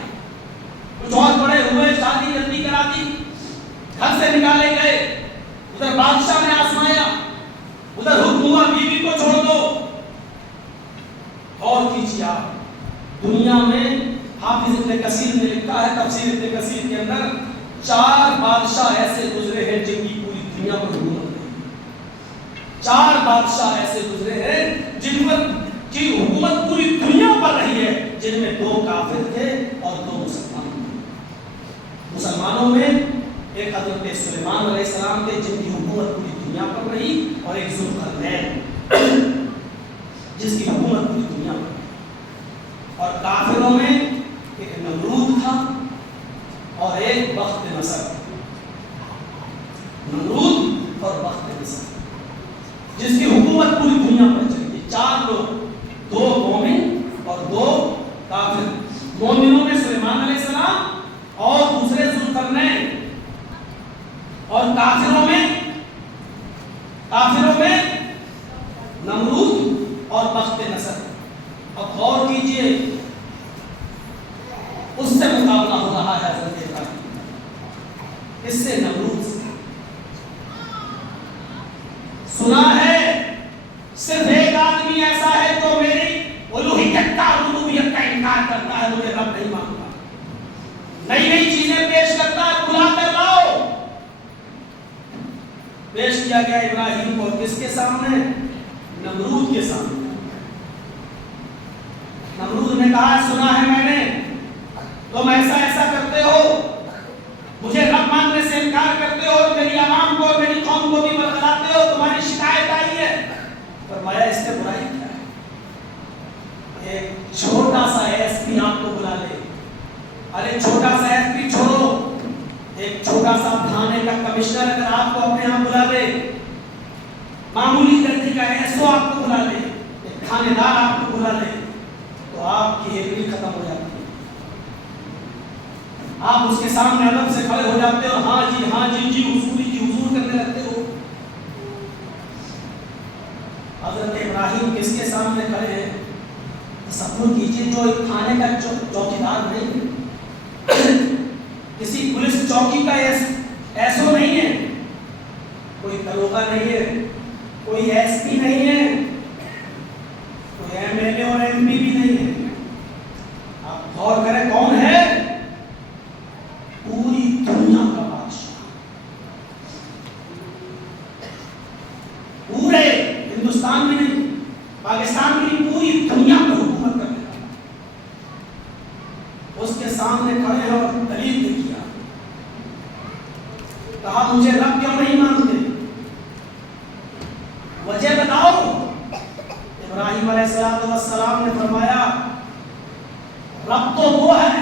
کچھ اور بڑے ہوئے, شادی جلدی کرا دی, گھر سے نکالے گئے. ادھر بادشاہ نے آزمایا, ادھر حکم ہوا بیوی کو چھوڑ دو. اور کیجیے آپ, دنیا میں حافظ ابن کثیر نے لکھا ہے تفسیر ابن کثیر کے اندر 4 بادشاہ ایسے گزرے ہیں جن کی پوری دنیا پر حکومت ہے. 4 بادشاہ ایسے گزرے ہیں جن پر کی حکومت پوری دنیا پر رہی ہے, جن میں 2 کافر تھے اور 2 مسلمان تھے. مسلمانوں میں ایک حضرت سلیمان علیہ السلام تھے جن کی حکومت پوری دنیا پر رہی, اور ایک ذوالقرنین جس کی حکومت پوری دنیا پر. اور کافروں میں ایک نمرود تھا اور ایک بخت نصر. نمرود اور بخت نصر جس کی حکومت پوری دنیا پر چلی. 4 لوگ, 2 مومن اور 2 کافر. مومنوں میں سلیمان علیہ السلام اور دوسرے ذوالقرنین, اور کافروں میں نمرود اور بخت نصر. اب غور کیجئے, اس سے مقابلہ ہو رہا ہے حضرت ابراہیم, اس سے نمرود سے. سنا ہے رب نہیں مانتا، نئی نئی چیزیں پیش کرتا ہے، بلا کر لاؤ۔ پیش کیا گیا ابراہیم کو کس کے سامنے؟ نمرود کے سامنے۔ نمرود نے کہا سنا ہے میں نے تم ایسا ایسا کرتے ہو، مجھے رب ماننے سے انکار کرتے ہو، میری عوام کو میری قوم کو بھی برگلاتے ہو، تمہاری شکایت آئی ہے۔ فرمایا اس سے برائی کیا ہے؟ ایک چھوٹا سا ایس پی آپ کو بلا لے، ارے چھوٹا سا ایس پی چھوڑو، ایک چھوٹا سا تھانے کا کمشنر اگر آپ کو اپنے یہاں بلا لے، معمولی درجے کا ایس او آپ کو بلا لے، ایک تھانے دار آپ کو بلا لے، تو آپ کی ہیبری ختم ہو جاتی ہے۔ آپ اس کے سامنے ادب سے کھڑے ہو جاتے ہو، ہاں جی جی حضوری جی حضور کرنے لگتے ہو۔ حضرت ابراہیم کس کے سامنے کھڑے ہیں؟ تصور کیجئے، جو ایک تھانے کا چوکیدار نہیں ہے، کسی پولیس چوکی کا ایس او نہیں ہے، کوئی داروغہ نہیں ہے، کوئی ایس پی نہیں ہے، کوئی ایم ایل اے اور ایم پی بھی نہیں ہے۔ آپ غور کریں کون ہے؟ پوری دنیا کا بادشاہ، پورے ہندوستان میں نہیں، پاکستان میں نہیں، پوری دنیا پر حکومت کرنے والا، اس کے سامنے کھڑے ہیں اور دلیل نے کیا، کہا مجھے رب کیوں نہیں مانتے، وجہ بتاؤ۔ ابراہیم علیہ السلام نے فرمایا رب تو وہ ہے،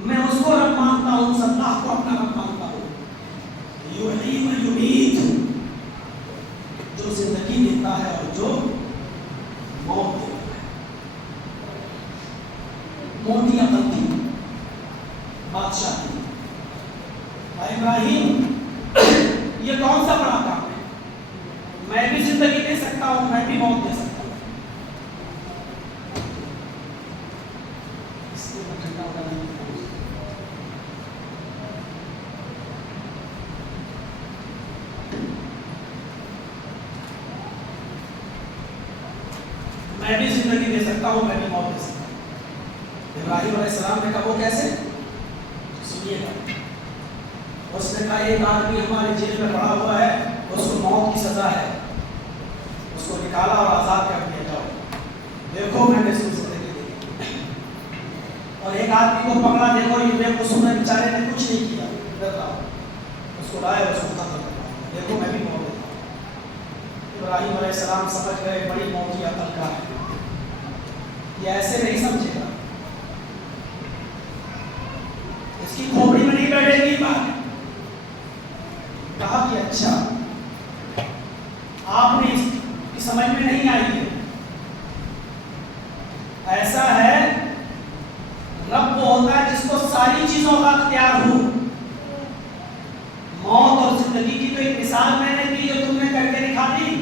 میں اس کو رب مانتا ہوں، اس اللہ کو اپنا رب مانتا ہوں، یحیی و یمیت، جو زندگی دیتا ہے اور جو موت دیتا ہے۔ موتی عقل تھی، بادشاہ تھی۔ ابراہیم یہ کون سا بڑا کام ہے؟ میں بھی زندگی دے سکتا ہوں، میں بھی موت دے سکتا ہوں۔ میں بھی زندگی دے سکتا ہوں، میں بھی موت دے سکتا ہوں۔ ابراہیم علیہ السلام نے کہا وہ کیسے؟ سنیے گا۔ اس نے کہا ایک آدمی ہمارے جیل میں پڑا ہوا ہے، اس کو موت کی سزا ہے، اس کو نکالا اور آزاد کر دیا جاؤ، دیکھو میں نے اس کو زندگی دی۔ اور ایک آدمی کو پکڑا، دیکھو یہ بے قصور ہے، بیچارے نے کچھ نہیں کیا، ڈرتا اس کو لائے اور اس کو قتل کرا، دیکھو میں بھی موت دیتا ہوں۔ ابراہیم علیہ السلام سمجھ گئے بڑی موت کی عقل کا ہے، یہ ایسے نہیں سمجھے گا، اس کی کھوپڑی میں نہیں بیٹھے گی بات۔ کہا کہ اچھا آپ نے اس سمجھ میں نہیں آئی ہے، ایسا ہے رب وہ ہوتا ہے جس کو ساری چیزوں کا اختیار ہو۔ موت اور زندگی کی تو ایک مثال میں نے دی جو تم نے کر کے دکھا دی،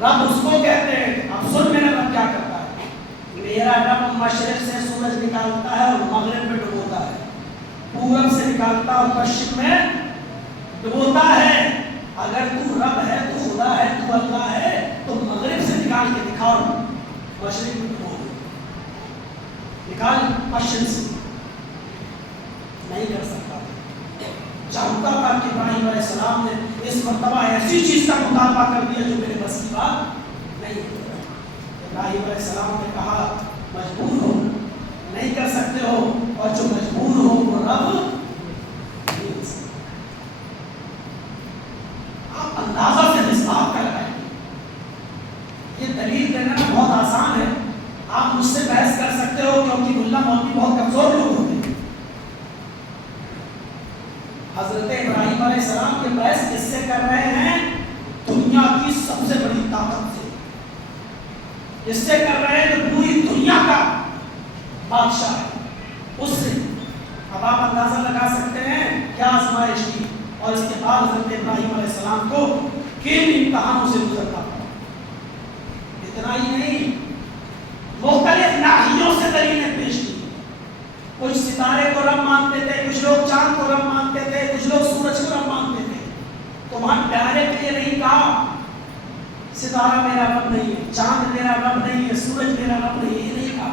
رب اس کو کہتے ہیں۔ اب سن میرا رب کیا کرتا ہے، میرا رب مشرق سے سورج نکالتا ہے اور مغرب میں ڈبوتا ہے، پورب سے نکالتا اور پشچم میں ڈبوتا ہے۔ اگر تو رب ہے، تو خدا ہے، تو اللہ ہے، تو مغرب سے نکال کے دکھاؤ، مشرق میں ڈبو دے، نکال پشچم سے، نہیں کر سکتا۔ جانتا تھا کہ ابراہیم علیہ السلام نے اس مرتبہ ایسی چیز کا مطالبہ کر دیا جو میرے بس کی بات نہیں ہے۔ ابراہیم علیہ السلام نے کہا مجبور ہو، نہیں کر سکتے ہو، اور جو مجبور ہو وہ رب نہیں ہو سکتا۔ آپ اندازہ سے مصباح کر رہے ہیں، یہ دلیل دینا بہت آسان ہے، آپ مجھ سے بحث کر سکتے ہو کیونکہ ملا مولوی بہت کمزور لوگ ہوتے ہیں۔ حضرت ابراہیم علیہ السلام کے بحث کس سے کر رہے ہیں؟ دنیا کی سب سے بڑی طاقت سے، اس سے کر رہے ہیں جو پوری دنیا کا بادشاہ ہے، اس سے۔ اب آپ اندازہ لگا سکتے ہیں کیا آزمائش کی، اور اس کے بعد حضرت ابراہیم علیہ السلام کو کن امتحانوں سے گزرنا پڑا۔ اتنا ہی نہیں، مختلف ناحیوں سے دلیلیں پیش کی۔ کچھ ستارے کو رب مانتے تھے، کچھ لوگ چاند کو رب مانتے تھے، کچھ لوگ سورج کو رب مانتے تھے۔ تو وہاں ڈائریکٹ یہ نہیں کہا ستارہ میرا رب نہیں ہے، چاند میرا رب نہیں ہے، سورج میرا رب نہیں ہے، یہ نہیں کہا۔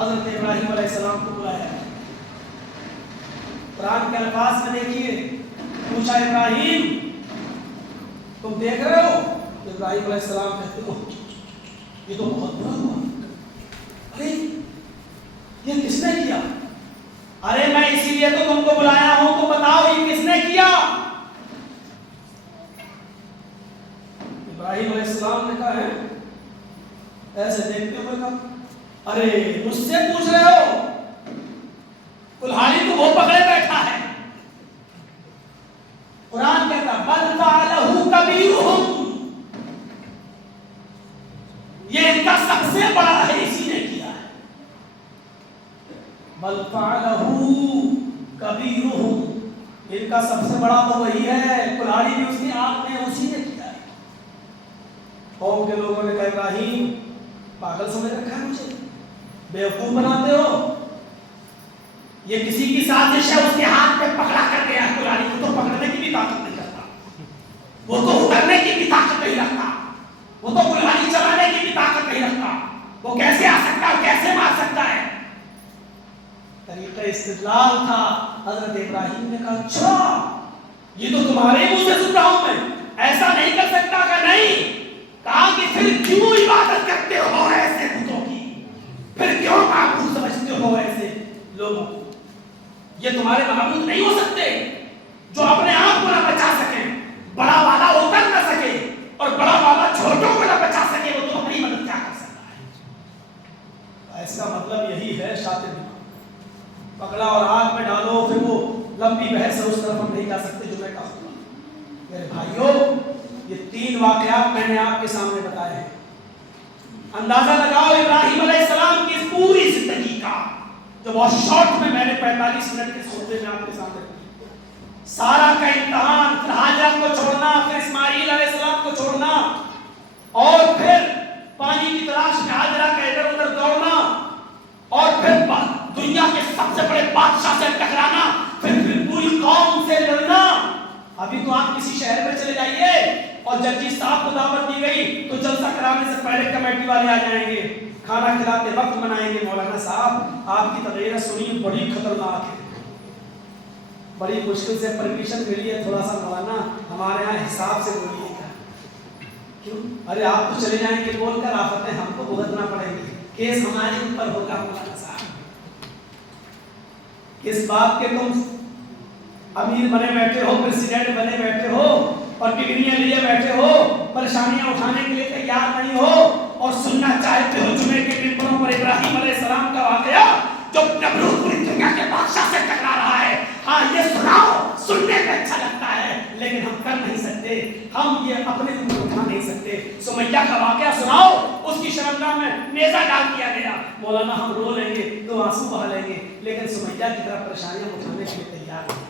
حضرت ابراہیم علیہ السلام کو بلایا. قرآن کے الفاظ میں دیکھیے, پوچھا ابراہیم تم دیکھ رہے ہو؟ ابراہیم علیہ السلام کہتے ہو یہ تو بہت برا ہوا. ارے یہ کس نے کیا؟ ارے میں اسی لیے تو تم کو بلایا ہوں, تو بتاؤ یہ کس نے کیا؟ ابراہیم علیہ السلام نے کہا ہے, ایسے دیکھتے ہوئے کہا ارے مجھ سے پوچھ رہے ہو؟ کلہاڑی تو وہ پکڑے بیٹھا ہے. قرآن کہتا بل فعلہ کبیرہم, یہ ان کا سب سے بڑا ہے, اسی نے کیا ہے. بل فعلہ کبیرہم, ان کا سب سے بڑا تو وہی ہے, کلہاڑی بھی اس کی آنکھ میں اسی نے کیا ہے. قوم کے لوگوں نے کہا ابراہیم پاگل سمجھ رکھا ہے مجھے, بیوقوف بناتے ہو, یہ کسی کی سازش ہے, اس کے ہاتھ پہ پکڑا کر گیا. کلہاڑی کو تو پکڑنے کی بھی طاقت نہیں رکھتا, وہ تو اترنے کی بھی طاقت نہیں رکھتا, وہ تو کلہاڑی چلانے کی بھی طاقت نہیں رکھتا. وہ کیسے آ سکتا ہے, کیسے مار سکتا ہے؟ طریقہ استدلال تھا. حضرت ابراہیم نے کہا اچھا یہ تو تمہارے منہ سے سن رہا ہوں میں, ایسا نہیں کر سکتا. کہ نہیں. کہا کہ پھر کیوں عبادت کرتے ہو ایسے بتوں کی, پھر کیوں معبود سمجھتے ہو ایسے لوگوں کو؟ یہ تمہارے معبود نہیں ہو سکتے جو اپنے آپ کو نہ بچا سکے, بڑا والا اتر نہ سکے, اور بڑا والا چھوٹوں کو نہ بچا سکے, وہ تمہاری مدد کیا کر سکتا ہے؟ اس کا مطلب یہی ہے شاطر پکڑا اور آگ میں ڈالو, پھر وہ لمبی بحث ہے, اس طرف ہم نہیں جا سکتے. جو میں کہوں گا میرے بھائیوں, یہ 3 واقعات میں نے آپ کے سامنے بتائے ہیں. اندازہ لگاؤ ابراہیم علیہ السلام کی پوری زندگی کا, جو بہت شارٹ میں نے 45 منٹ کے خطبے میں آپ کے سامنے کی, سارا کا امتحان, پھر ہاجر کو چھوڑنا, پھر اسماعیل علیہ السلام کو چھوڑنا, اور پھر پانی کی تلاش میں ہاجرہ کا ادھر ادھر دوڑنا, اور پھر دنیا کے سب سے بڑے بادشاہ سے ٹکرانا, پھر پوری قوم سے لڑنا. ابھی تو آپ کسی شہر میں چلے جائیے اور ججی صاحب کو دعوت دی گئی تو جلسہ کرانے سے پہلے کمیٹی والے آ جائیں گے, کھانا کھلاتے وقت منائیں گے, مولانا صاحب آپ کی تقریر سنی بڑی خطرناک ہے, بڑی مشکل سے پرمیشن ملی ہے, تھوڑا سا مولانا ہمارے ہاں حساب سے بولیے گا. کیوں؟ ارے آپ تو چلے جائیں گے بول کر, آفتیں ہم کو بھگتنا پڑیں گی, کیس ہمارے اوپر ہوگا. مولانا صاحب کس بات کے تم امیر بنے بیٹھے ہو, پریزیڈنٹ بنے بیٹھے ہو, اور ڈگریاں لیے بیٹھے ہو, پریشانیاں اٹھانے کے لیے تیار نہیں ہو, اور سننا چاہتے ہو جمعے کے ممبروں پر ابراہیم علیہ السلام کا واقعہ جو نمرود پوری دنیا کے بادشاہ سے ٹکرا رہا ہے. ہاں یہ سناؤ, سننے میں اچھا لگتا ہے, لیکن ہم کر نہیں سکتے, ہم یہ اپنے اوپر اٹھا نہیں سکتے. سمیہ کا واقعہ سناؤ, اس کی شرمگاہ میں نیزہ ڈال دیا گیا. مولانا ہم رو لیں گے تو آنسو بہا لیں گے, لیکن سمیہ کی طرح پریشانیاں اٹھانے کے لیے تیار نہیں.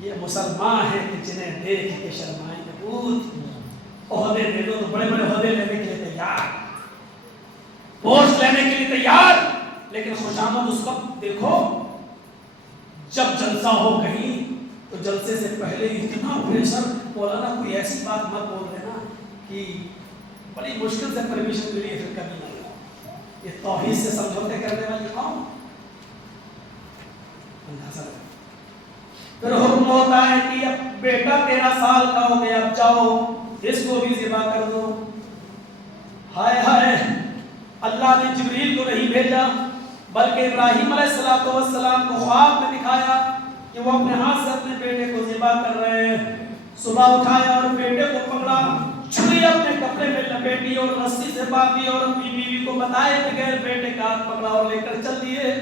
یہ مسلمان ہیں کہ جنہیں دیکھ کے شرمائیں بہت, عہدے دے دو تو بڑے بڑے عہدے لینے کے لیے تیار, پوسٹ لینے کے لیے تیار, لیکن خوشامد اس وقت دیکھو جب جلسہ ہو کہیں تو جلسے سے پہلے اتنا پریشر. مولانا کوئی ایسی بات مت بول دینا کہ بڑی مشکل سے پرمیشن ملی ہے, پھر کبھی نہیں. یہ توحید سے سمجھوتے کرنے والی قوم, اندازہ لگا. پھر حکم ہوتا ہے کہ اب بیٹا 13 سال کا ہو گیا, اب جاؤ اس کو بھی ذبح کر دو. ہائے ہائے, اللہ نے جبریل کو نہیں بھیجا بلکہ ابراہیم علیہ السلام کو خواب میں دکھایا کہ وہ اپنے ہاتھ سے اپنے بیٹے کو ذبح کر رہے ہیں. صبح اٹھایا اور بیٹے کو پکڑا, چھری اپنے کپڑے میں لپیٹی اور رسی سے باندھی, اور اپنی بیوی کو بتائے بغیر بیٹے کا ہاتھ پکڑا اور لے کر چل دیے.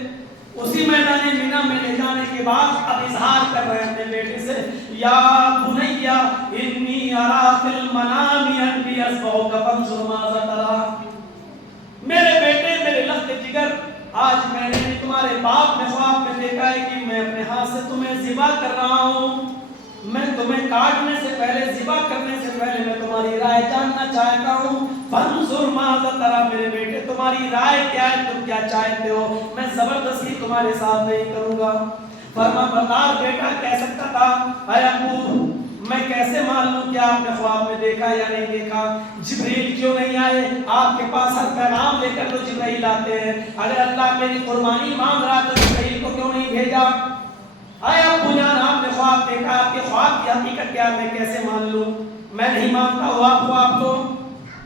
اسی میدان مینا میں لے جانے کے بعد اب اظہار کر رہے ہیں اپنے بیٹے سے, یا بنیا انی ارا فی المنام انی اذبحک فانظر ماذا تری. میرے بیٹے, میرے لخت جگر, آج میں نے تمہارے باپ نے خواب میں دیکھا ہے کہ میں اپنے ہاتھ سے تمہیں ذبح کر رہا ہوں. میں تمہیں کاٹنے سے پہلے, ذبح کرنے سے پہلے میں تمہاری رائے جاننا چاہتا ہوں. فانظر ماذا تری, میرے بیٹے تمہاری رائے کیا ہے, تم کیا چاہتے ہو؟ میں زبردستی تمہارے ساتھ نہیں کروں گا. فرما بردار بیٹا کہہ سکتا تھا, اے ابو میں کیسے معلوم کہ آپ نے خواب میں دیکھا یا نہیں دیکھا؟ جبریل کیوں نہیں آئے؟ آپ کے پاس ہر پیغام لے کر تو جبریل آتے ہیں. اگر اللہ میری قربانی مانگ رہا تو جبریل کو کیوں نہیں بھیجا؟ اے ابو جان آپ نے خواب دیکھا، آپ کے خواب کی حقیقت کیا میں کیسے مان لوں؟ میں نہیں مانتا ہوں آپ خواب کو.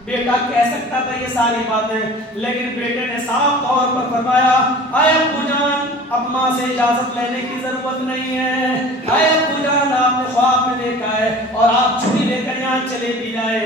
بیٹا کہہ سکتا تھا یہ ساری باتیں، لیکن بیٹے نے صاف طور پر فرمایا اے ابو جان اب ماں سے اجازت لینے کی ضرورت نہیں ہے. اے ابو جان آپ نے خواب میں دیکھا ہے اور آپ چھری لے کر یہاں چلے بھی جائے.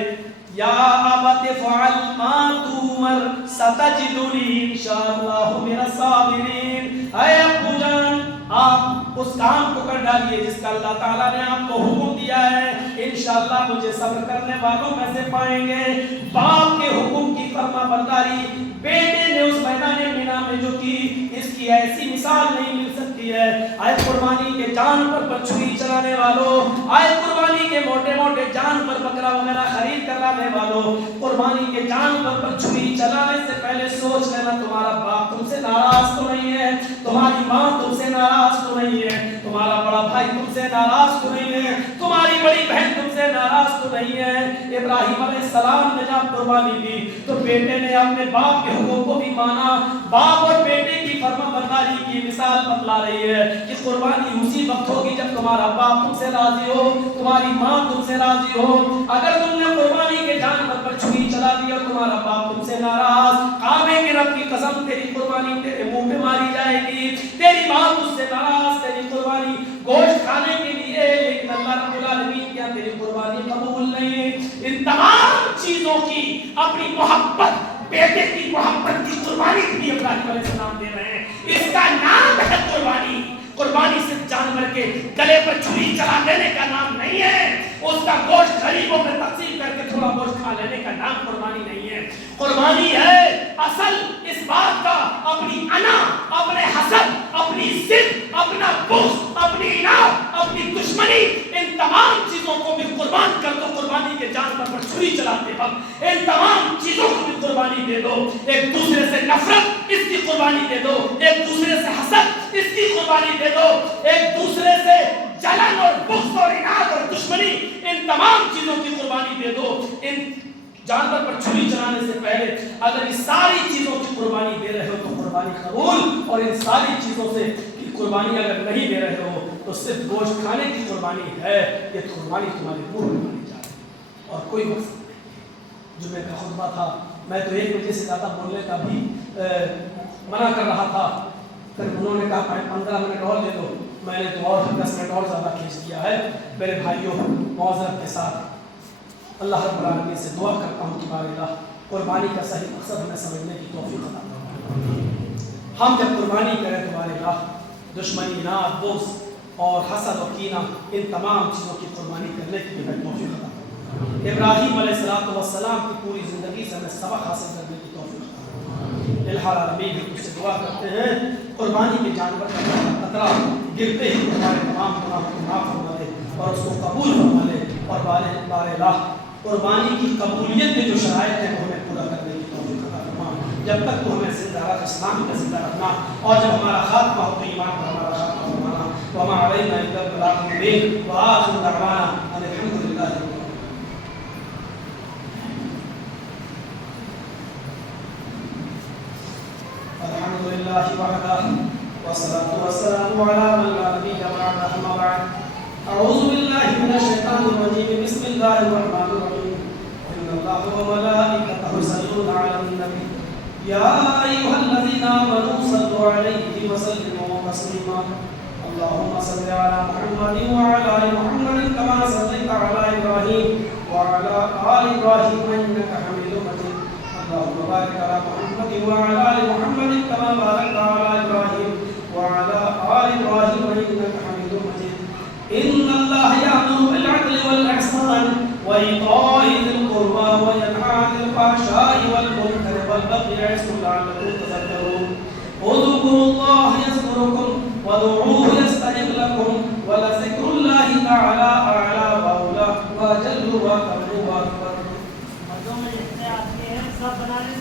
یا ابت فعل ما تؤمر ستجدنی انشاءاللہ من الصابرین. اے ابو جان آپ اس کام کو کر ڈالیے جس کا اللہ تعالیٰ نے آپ کو حکم دیا ہے، انشاءاللہ مجھے صبر کرنے والوں میں سے پائیں گے. باپ کے حکم کی فرما برداری بیٹے نے اس میدان مینا میں جو کی، اس کی ایسی مثال نہیں مل سکتی ہے. آئے قربانی کے جانور پر چھری چلانے والوں، آئے قربانی کے موٹے موٹے جانور بکرا وغیرہ خرید کر لانے والوں، قربانی کے جانور پر چھری چلانے سے پہلے سوچ لینا تمہارا باپ تم سے ناراض تو نہیں ہے، تمہاری ماں تم سے ناراض تو نہیں ہے، تمہارا بڑا بھائی تم سے ناراض تو نہیں ہے، تمہاری بڑی بہن تم سے ناراض تو نہیں ہے. ابراہیم علیہ السلام نے جب قربانی دی تو بیٹے نے اپنے باپ کے حکم کو بھی مانا. باپ اور بیٹے کی فرما برداری کی مثال بتلا رہی ہے کہ قربانی اسی وقت ہوگی جب تمہارا باپ تم سے راضی ہو، تمہاری ماں تم سے راضی ہو. اگر تم نے قربانی کے جانور پر چھری چلا دی اور تمہارا باپ تم سے ناراض، کعبے کے رب کی قسم تیری قربانی تیرے منہ پہ ماری جائے گی. تیری ماں تجھ سے ناراض، تیری قربانی گوشت کھانے کے لیے، لیکن اللہ رب العالمین کیا تیری قربانی قبول نہیں. ان تمام چیزوں کی اپنی محبت، بیٹے کی محبت کی قربانی بھی ابراہیم علیہ السلام دے رہے ہیں. اس کا نام ہے قربانی. قربانی صرف جانور کے گلے پر چھری چلا دینے کا نام نہیں ہے، اس کا گوشت غریبوں میں تقسیم کر کے تھوڑا گوشت کھا لینے کا نام قربانی نہیں ہے. قربانی ہے اصل اس بات کا اپنی انا، اپنے حسد، اپنی ضد، اپنا بغض، اپنی اناد، اپنی دشمنی، ان تمام چیزوں کو بھی قربان کر دو. قربانی کے جانور پر چھری چلاتے وقت ان تمام چیزوں کو بھی قربانی دے دو. ایک دوسرے سے نفرت، اس کی قربانی دے دو. ایک دوسرے سے حسد، اس کی قربانی دے دو. ایک دوسرے سے جلن اور بغض اور اناد اور دشمنی، ان تمام چیزوں کی قربانی دے دو. ان جانور پر چھری چلانے سے پہلے اگر اس ساری چیزوں کی قربانی دے رہے ہو تو قربانی قبول، اور ان ساری چیزوں سے کی قربانی اگر نہیں دے رہے ہو تو صرف گوشت کھانے کی قربانی ہے. یہ قربانی تمہارے منہ میں ماری جائے اور کوئی مقصد نہیں. جمعے کا خطبہ تھا، میں تو 1 بجے سے زیادہ بولنے کا بھی منع کر رہا تھا، پھر انہوں نے کہا 15 منٹ اور لے لو. میں نے تو اور 10 منٹ اور زیادہ کھینچ دیا ہے. میرے بھائیوں، معذرت کے ساتھ اللہ رب العالمین سے دعا کرتا ہوں کہ بار اللہ قربانی کا صحیح مقصد ہمیں سمجھنے کی توفیق عطا فرمائے. ہم جب قربانی کریں تو بار اللہ دشمنی، اناد، بغض اور حسد و کینہ، ان تمام چیزوں کی قربانی کرنے کی ہمیں توفیق عطا فرمائے. ابراہیم علیہ السلام کی پوری زندگی سے ہمیں سبق حاصل کرنے کی توفیق عطا فرمائے. الہی العالمین ہم اس سے دعا کرتے ہیں قربانی کے جانور کا قطرہ گرتے ہی ہمارے تمام گناہوں کو معاف فرما دے اور اس کو قبول فرما لے. اور بار اللہ قربانی کی قبولیت کے جو شرائط ہیں وہ ہمیں پورا کرنے کی توفیق عطا فرما. جب تک تو ہمیں زندہ رکھ، اسلام کا زندہ رکھنا، اور جب ہمارا خاتمہ ہو تو ایمان پر ہمارا خاتمہ فرمانا. وما علینا الا البلاغ المبین وآخر دعوانا ان الحمد للہ. الحمد للہ وحدہ والصلاة والسلام علی من لا نبی بعدہ. اما بعد، اعوذ باللہ من الشیطان الرجیم. بسم اللہ الرحمن الرحیم. ان اللہ وملائکتہ یصلون علی النبی یا ایھا الذین آمنوا صلوا علیہ وسلموا تسلیما. اللهم صل على محمد وعلى آل محمد كما صليت على إبراهيم وعلى آل إبراهيم إنك حميد مجيد. اللهم بارك على محمد وعلى آل محمد كما باركت على إبراهيم وعلى آل إبراهيم إنك حميد مجيد. إن الله يأمر بالعدل والإحسان وإيتاء ذي القربى وينهى عن الفحشاء والمنكر والبغي يعظكم لعلكم تذكرون. اذكروا الله يذكركم وادعوه يستجب لكم ولذكر الله تعالى أعلى وأولى وأجل وأكبر وأكبر. مردوں میں جتنے آدمی ہیں سب بنانے